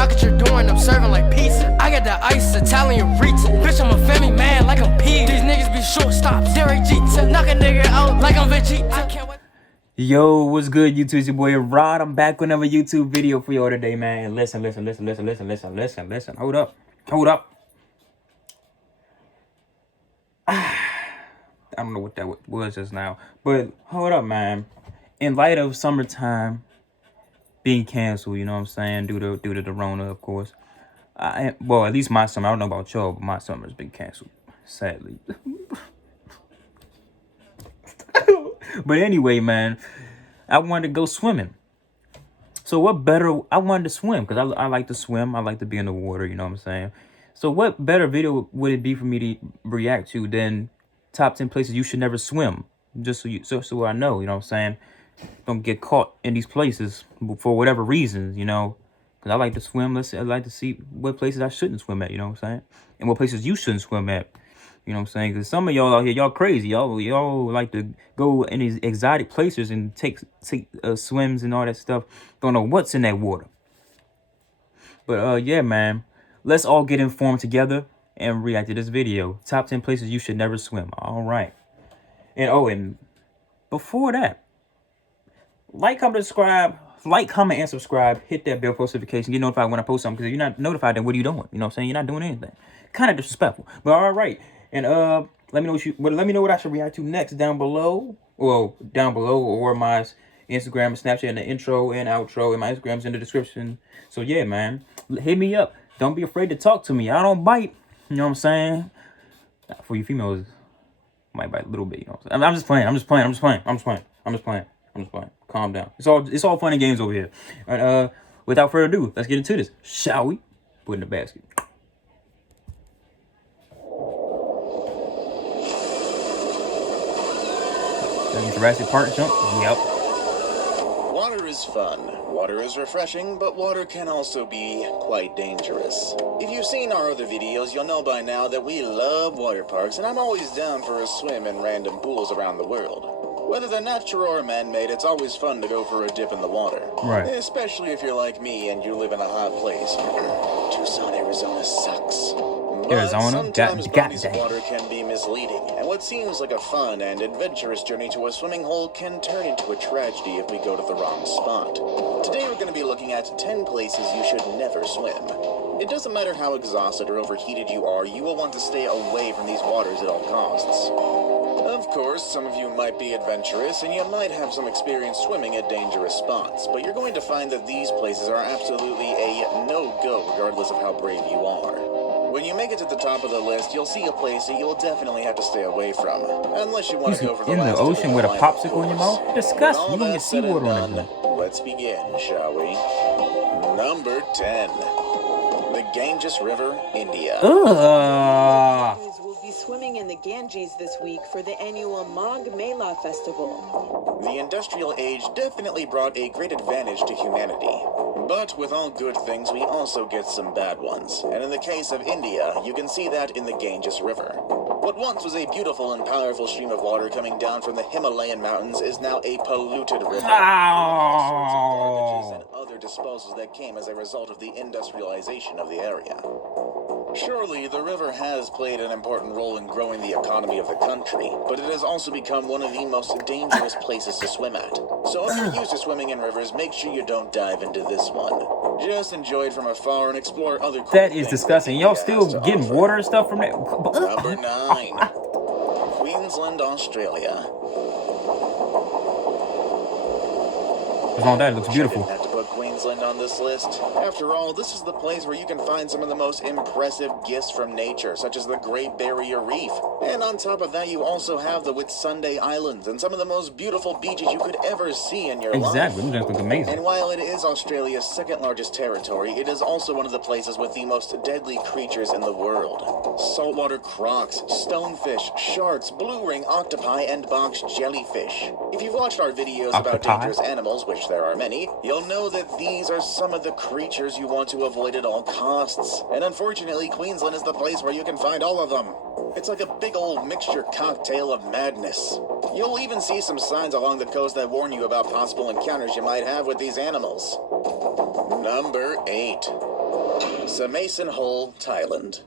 knock at your door and I'm serving like pizza. I got that ice, Italian Rita. Bitch, I'm a family man like I'm P. These niggas be shortstops, Derek Jeter. Knock a nigga out like I'm Vegeta. I can't wait. Yo, what's good, YouTube? It's your boy Rod. I'm back with another YouTube video for y'all today, man. Listen. Hold up. I don't know what that was just now, but hold up, man. In light of summertime being canceled, you know what I'm saying, due to the Rona, of course. Well, at least my summer. I don't know about y'all, but my summer's been canceled, sadly. But anyway, man, I wanted to go swimming. So what better? I wanted to swim because I like to swim. I like to be in the water. You know what I'm saying. So what better video would it be for me to react to than top 10 places you should never swim? Just so I know. You know what I'm saying. Don't get caught in these places for whatever reasons. You know, because I like to swim. I like to see what places I shouldn't swim at. You know what I'm saying, and what places you shouldn't swim at. You know what I'm saying? Because some of y'all out here, y'all crazy. Y'all like to go in these exotic places and take swims and all that stuff. Don't know what's in that water. But yeah, man. Let's all get informed together and react to this video. Top 10 places you should never swim. All right. And before that, like, comment, and subscribe. Hit that bell post notification. Get notified when I post something. Because if you're not notified, then what are you doing? You know what I'm saying? You're not doing anything. Kind of disrespectful. But all right. And let me know what I should react to next down below. Well, down below, or my Instagram and Snapchat in the intro and outro, and my Instagram's in the description. So yeah, man, hit me up. Don't be afraid to talk to me. I don't bite. You know what I'm saying? For you females, might bite a little bit. You know what I'm saying? I'm just playing. Calm down. It's all fun and games over here. And without further ado, let's get into this, shall we? Put in the basket. Jurassic Park jump? Yep. Water is fun, water is refreshing, but water can also be quite dangerous. If you've seen our other videos, you'll know by now that we love water parks, and I'm always down for a swim in random pools around the world. Whether they're natural or man-made, it's always fun to go for a dip in the water. Right. Especially if you're like me and you live in a hot place. Tucson, Arizona sucks. Arizona? Sometimes bodies of water can be misleading, and what seems like a fun and adventurous journey to a swimming hole can turn into a tragedy if we go to the wrong spot. Today we're going to be looking at 10 places you should never swim. It doesn't matter how exhausted or overheated you are, you will want to stay away from these waters at all costs. Of course, some of you might be adventurous, and you might have some experience swimming at dangerous spots, but you're going to find that these places are absolutely a no-go regardless of how brave you are. When you make it to the top of the list, you'll see a place that you'll definitely have to stay away from. Unless you want to go for the in the ocean with a popsicle in your mouth? Disgusting. You don't get seawater on it. Let's begin, shall we? Number 10. The Ganges River, India. Will be swimming in the Ganges this week for the annual Magh Mela festival. The industrial age definitely brought a great advantage to humanity. But with all good things, we also get some bad ones. And in the case of India, you can see that in the Ganges River. What once was a beautiful and powerful stream of water coming down from the Himalayan mountains is now a polluted river. And other disposals that came as a result of the industrialization of the area. Surely, the river has played an important role in growing the economy of the country, but it has also become one of the most dangerous places to swim at. So if you're used to swimming in rivers, make sure you don't dive into this one. Just enjoy it from afar and explore other cool That is disgusting. Y'all still getting water and stuff from that? Number 9. Queensland, Australia. What's wrong with that? It looks beautiful. Have to put Queensland on this list. After all, this is the place where you can find some of the most impressive gifts from nature, such as the Great Barrier Reef. And on top of that, you also have the Whitsunday Islands and some of the most beautiful beaches you could ever see in your life. Exactly, it looks amazing. And while it is Australia's second largest territory, it is also one of the places with the most deadly creatures in the world. Saltwater crocs, stonefish, sharks, blue ring octopi, and box jellyfish. If you've watched our videos about dangerous animals, which there are many, you'll know that these are some of the creatures you want to avoid at all costs. And unfortunately, Queensland is the place where you can find all of them. It's like a big old mixture cocktail of madness. You'll even see some signs along the coast that warn you about possible encounters you might have with these animals. Number 8. Samason Hole, Thailand.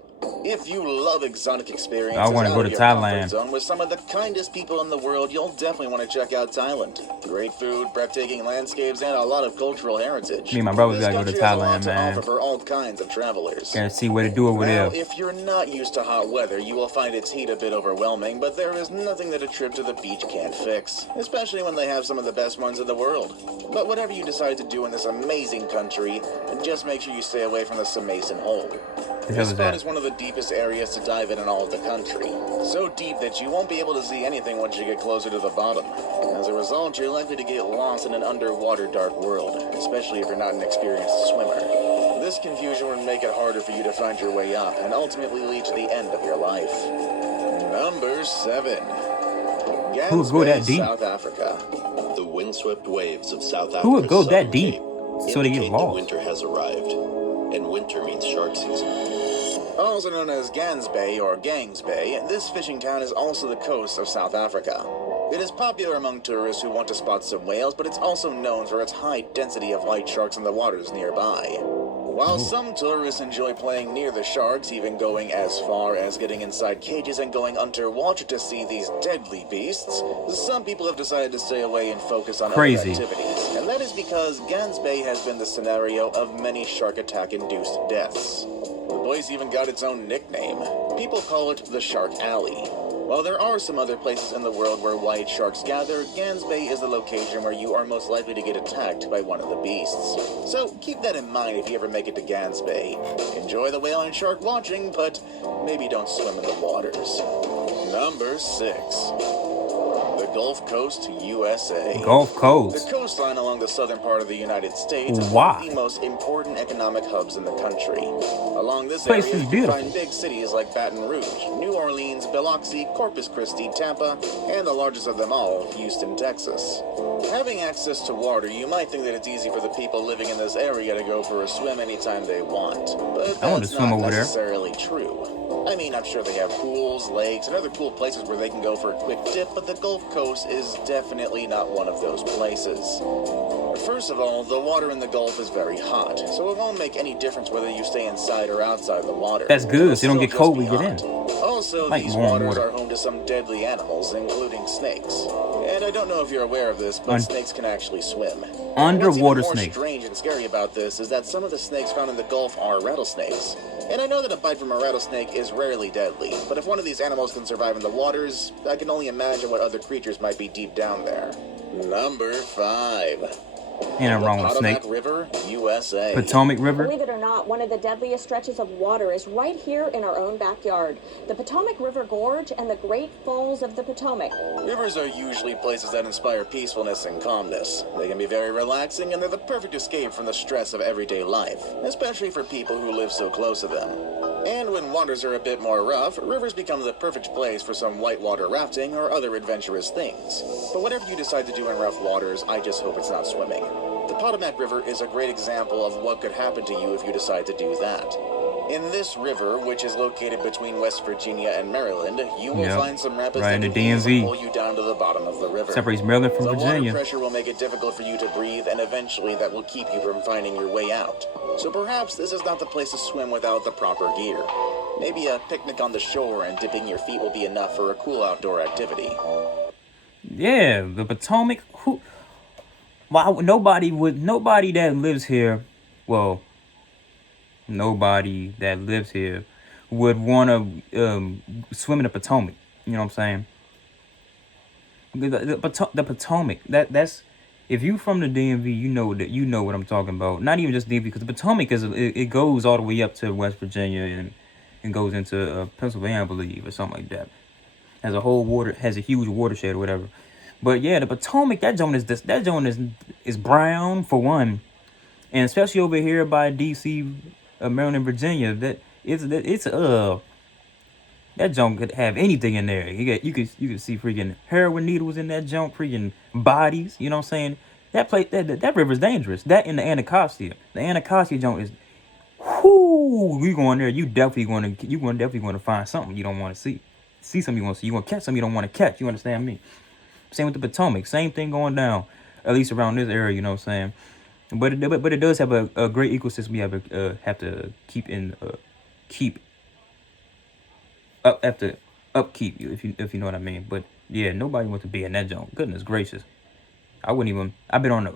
If you love exotic experiences I wanna out go of to your Thailand. comfort zone with some of the kindest people in the world, you'll definitely want to check out Thailand. Great food, breathtaking landscapes, and a lot of cultural heritage. Me and my brothers This gotta go to country has a lot Thailand, to man. offer for all kinds of travelers. Gotta see where to do over Now, there. if you're not used to hot weather, you will find its heat a bit overwhelming, but there is nothing that a trip to the beach can't fix, especially when they have some of the best ones in the world. But whatever you decide to do in this amazing country, just make sure you stay away from the Samason Hole. The hell This is spot that? is one of the deepest areas to dive in all of the country. So deep that you won't be able to see anything once you get closer to the bottom. As a result, you're likely to get lost in an underwater dark world, especially if you're not an experienced swimmer. This confusion will make it harder for you to find your way up and ultimately lead to the end of your life. Number 7. Who would go that Gansbayi, deep? South Africa. The windswept waves of South Africa's Who would go that southern deep cape so they get indicate that lost? winter has arrived, and winter means shark season. Also known as Gansbayi or Gangsbay, this fishing town is also the coast of South Africa. It is popular among tourists who want to spot some whales, but it's also known for its high density of white sharks in the waters nearby. While some tourists enjoy playing near the sharks, even going as far as getting inside cages and going underwater to see these deadly beasts, some people have decided to stay away and focus on Crazy. other activities. And that is because Gansbayi has been the scenario of many shark attack-induced deaths. The place even got its own nickname. People call it the Shark Alley. While there are some other places in the world where white sharks gather, Gansbayi is the location where you are most likely to get attacked by one of the beasts. So keep that in mind if you ever make it to Gansbayi. Enjoy the whale and shark watching, but maybe don't swim in the waters. Number 6. The Gulf Coast, USA. Gulf The Coast. coastline along the southern part of the United States is Why? one of the most important economic hubs in the country. Along this Place area, is you beautiful. can find big cities like Baton Rouge, New Orleans, Biloxi, Corpus Christi, Tampa, and the largest of them all, Houston, Texas. Having access to water, you might think that it's easy for the people living in this area to go for a swim anytime they want. But I want to that's swim not over there. necessarily true. I mean, I'm sure they have pools, lakes, and other cool places where they can go for a quick dip, but the Gulf Coast is definitely not one of those places. First of all, the water in the Gulf is very hot, so it won't make any difference whether you stay inside or outside the water. That's good, It'll so you don't still get cold just when be you get in. hot. Also, Like these warm waters water. are home to some deadly animals, including snakes. And I don't know if you're aware of this, but snakes can actually swim. Underwater What's even snakes. more strange and scary about this is that some of the snakes found in the Gulf are rattlesnakes. And I know that a bite from a rattlesnake is rarely deadly, but if one of these animals can survive in the waters, I can only imagine what other creatures might be deep down there. Number 5. Ain't nothing wrong with a Potomac snake. River, USA. Potomac River. Believe it or not, one of the deadliest stretches of water is right here in our own backyard. The Potomac River Gorge and the Great Falls of the Potomac. Rivers are usually places that inspire peacefulness and calmness. They can be very relaxing, and they're the perfect escape from the stress of everyday life, especially for people who live so close to them. And when waters are a bit more rough, rivers become the perfect place for some whitewater rafting or other adventurous things. But whatever you decide to do in rough waters, I just hope it's not swimming. The Potomac River is a great example of what could happen to you if you decide to do that. In this river, which is located between West Virginia and Maryland, you will Yep. find some rapids Right in that the can easily DMV. pull you down to the bottom of the river. Separates Maryland from The Virginia. water pressure will make it difficult for you to breathe, and eventually that will keep you from finding your way out. So perhaps this is not the place to swim without the proper gear. Maybe a picnic on the shore and dipping your feet will be enough for a cool outdoor activity. Yeah, the Potomac. Who? Why? Nobody that lives here. Well, nobody that lives here would want to swim in the Potomac. You know what I'm saying? The Potomac. That's if you from the DMV, you know what I'm talking about. Not even just DMV, because the Potomac it goes all the way up to West Virginia and goes into Pennsylvania, I believe, or something like that. Has a huge watershed or whatever. But yeah, the Potomac, that zone is brown for one, and especially over here by DC, Maryland, Virginia, that junk could have anything in there. You could see freaking heroin needles in that junk, freaking bodies. You know what I'm saying? That river's dangerous. That in the Anacostia. The Anacostia junk is, whoo. You going there? You definitely going to find something you don't want to see. See something you want to see. You want to catch something you don't want to catch. You understand me? Same with the Potomac. Same thing going down, at least around this area. You know what I'm saying? But it does have a great ecosystem. We have to keep upkeep you if you know what I mean. But yeah, nobody wants to be in that junk. Goodness gracious, I wouldn't even. I've been on the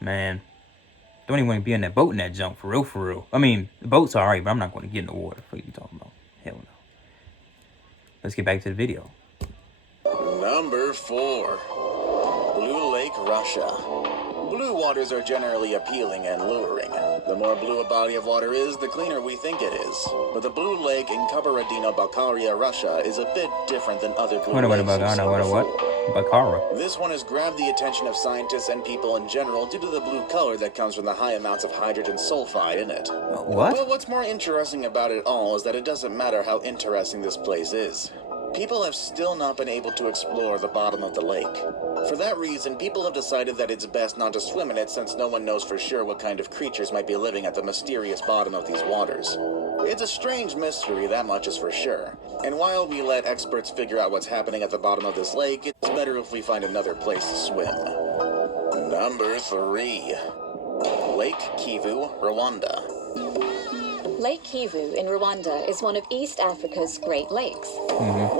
man. Don't even want to be in that boat in that junk for real, for real. I mean, the boat's alright, but I'm not going to get in the water. What are you talking about? Hell no. Let's get back to the video. Number 4. Blue Lake, Russia. Blue waters are generally appealing and luring. The more blue a body of water is, the cleaner we think it is. But the Blue Lake in Kabardino-Balkaria, Russia is a bit different than other blue lakes you've seen before. Bakara. This one has grabbed the attention of scientists and people in general due to the blue color that comes from the high amounts of hydrogen sulfide in it. What? Well, what's more interesting about it all is that it doesn't matter how interesting this place is. People have still not been able to explore the bottom of the lake. For that reason, people have decided that it's best not to swim in it since no one knows for sure what kind of creatures might be living at the mysterious bottom of these waters. It's a strange mystery, that much is for sure. And while we let experts figure out what's happening at the bottom of this lake, it's better if we find another place to swim. Number 3. Lake Kivu, Rwanda. Lake Kivu in Rwanda is one of East Africa's Great Lakes.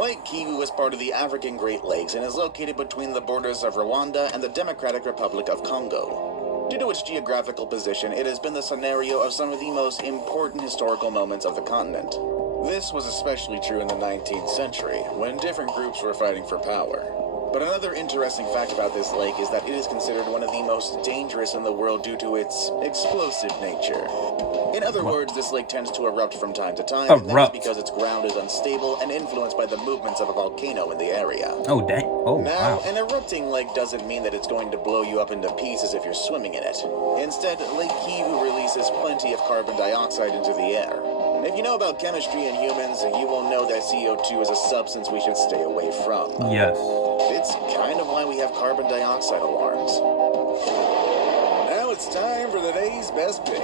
Lake Kivu is part of the African Great Lakes and is located between the borders of Rwanda and the Democratic Republic of Congo. Due to its geographical position, it has been the scenario of some of the most important historical moments of the continent. This was especially true in the 19th century, when different groups were fighting for power. But another interesting fact about this lake is that it is considered one of the most dangerous in the world due to its explosive nature. In other words, this lake tends to erupt from time to time, and that's because its ground is unstable and influenced by the movements of a volcano in the area. Oh, dang. Oh, Now, wow. an erupting lake doesn't mean that it's going to blow you up into pieces if you're swimming in it. Instead, Lake Kivu releases plenty of carbon dioxide into the air. And if you know about chemistry in humans, you will know that CO2 is a substance we should stay away from. Yes. It's kind of why we have carbon dioxide alarms. Now it's time for the day's best pick.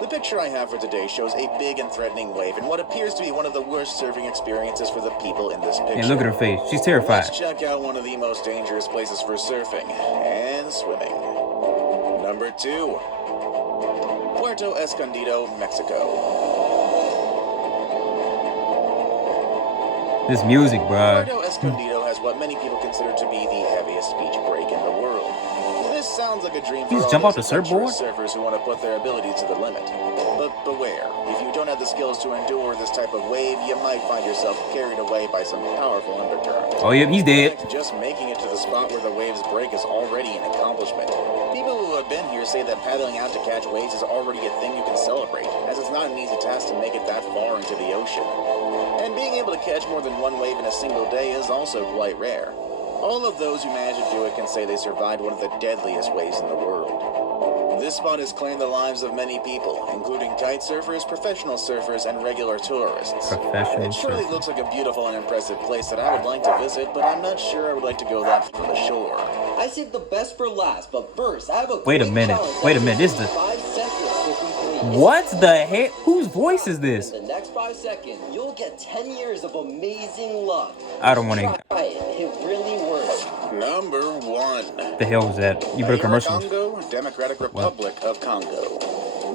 The picture I have for today shows a big and threatening wave in what appears to be one of the worst surfing experiences for the people in this picture. And look at her face. She's terrified. Let's check out one of the most dangerous places for surfing and swimming. Number 2. Puerto Escondido, Mexico. This music, bruh. Puerto Escondido has what many people consider to be the heaviest beach break in the world. This sounds like a dream for all jump off those the surfboard? adventurous surfers who want to put their abilities to the limit. But beware, if you don't have the skills to endure this type of wave, you might find yourself carried away by some powerful undercurrent. Oh, yeah, he's dead. In fact, just making it to the spot where the waves break is already an accomplishment. People who have been here say that paddling out to catch waves is already a thing you can celebrate, as it's not an easy task to make it that far into the ocean. And being able to catch more than one wave in a single day is also quite rare. All of those who manage to do it can say they survived one of the deadliest waves in the world. This spot has claimed the lives of many people, including kite surfers, professional surfers, and regular tourists. It surely looks like a beautiful and impressive place that I would like to visit, but I'm not sure I would like to go that from the shore. I saved the best for last, but first, I have a Wait a quick minute. challenge Wait a that minute. This is the... 5 seconds to complete. What the heck? Whose voice is this? In the next 5 seconds, you'll get 10 years of amazing luck. I don't want to... Try it. It really works. Number 1. The hell was that? You better commercial. Congo, Democratic Republic of Congo.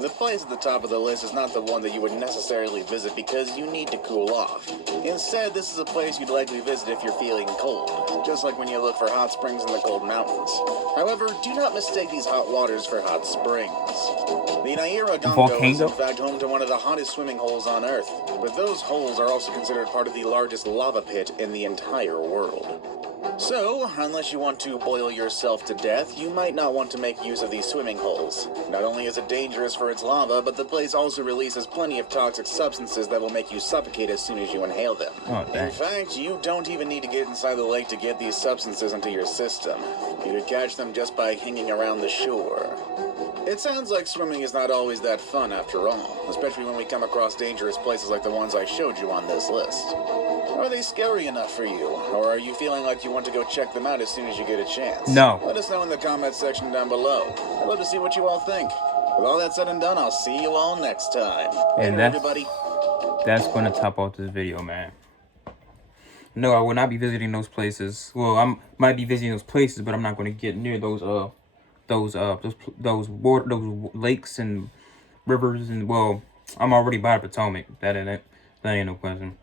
The place at the top of the list is not the one that you would necessarily visit because you need to cool off. Instead, this is a place you'd likely visit if you're feeling cold, just like when you look for hot springs in the cold mountains. However, do not mistake these hot waters for hot springs. The Naira Congo is in fact home to one of the hottest swimming holes on Earth, but those holes are also considered part of the largest lava pit in the entire world. So, unless you want to boil yourself to death, you might not want to make use of these swimming holes. Not only is it dangerous for its lava, but the place also releases plenty of toxic substances that will make you suffocate as soon as you inhale them. In fact, you don't even need to get inside the lake to get these substances into your system. You could catch them just by hanging around the shore. It sounds like swimming is not always that fun after all, especially when we come across dangerous places like the ones I showed you on this list. Are they scary enough for you, or are you feeling like you want to go check them out as soon as you get a chance? No. Let us know in the comments section down below. I'd love to see what you all think. With all that said and done, I'll see you all next time. And Later, everybody. That's going to top off this video, man. No, I will not be visiting those places. Well, I might be visiting those places, but I'm not going to get near those those lakes and rivers, and well, I'm already by the Potomac. That ain't no question.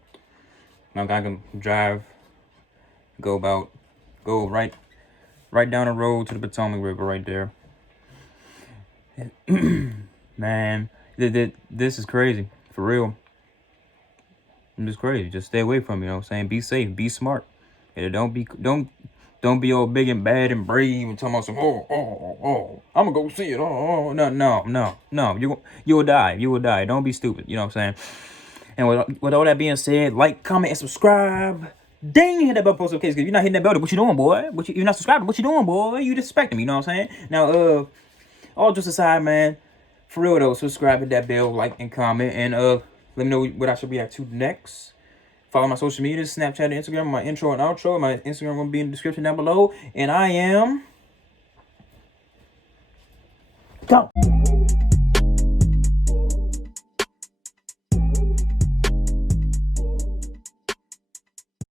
Like I can drive, go right down the road to the Potomac River right there. Man, this is crazy for real. It's just crazy. Just stay away from it, you know what I'm saying? Be safe, be smart. Yeah, don't be all big and bad and brave and talking about some I'm gonna go see it. No. You'll die. Don't be stupid. You know what I'm saying? And with all that being said, like, comment, and subscribe. Dang, hit that bell post notification. If you're not hitting that bell, what you doing, boy? You're not subscribing. What you doing, boy? You disrespecting me. You know what I'm saying? Now, all just aside, man. For real though, subscribe, hit that bell, like, and comment, and let me know what I should react to next. Follow my social media, Snapchat and Instagram, my intro and outro. My Instagram will be in the description down below. And I am... Go!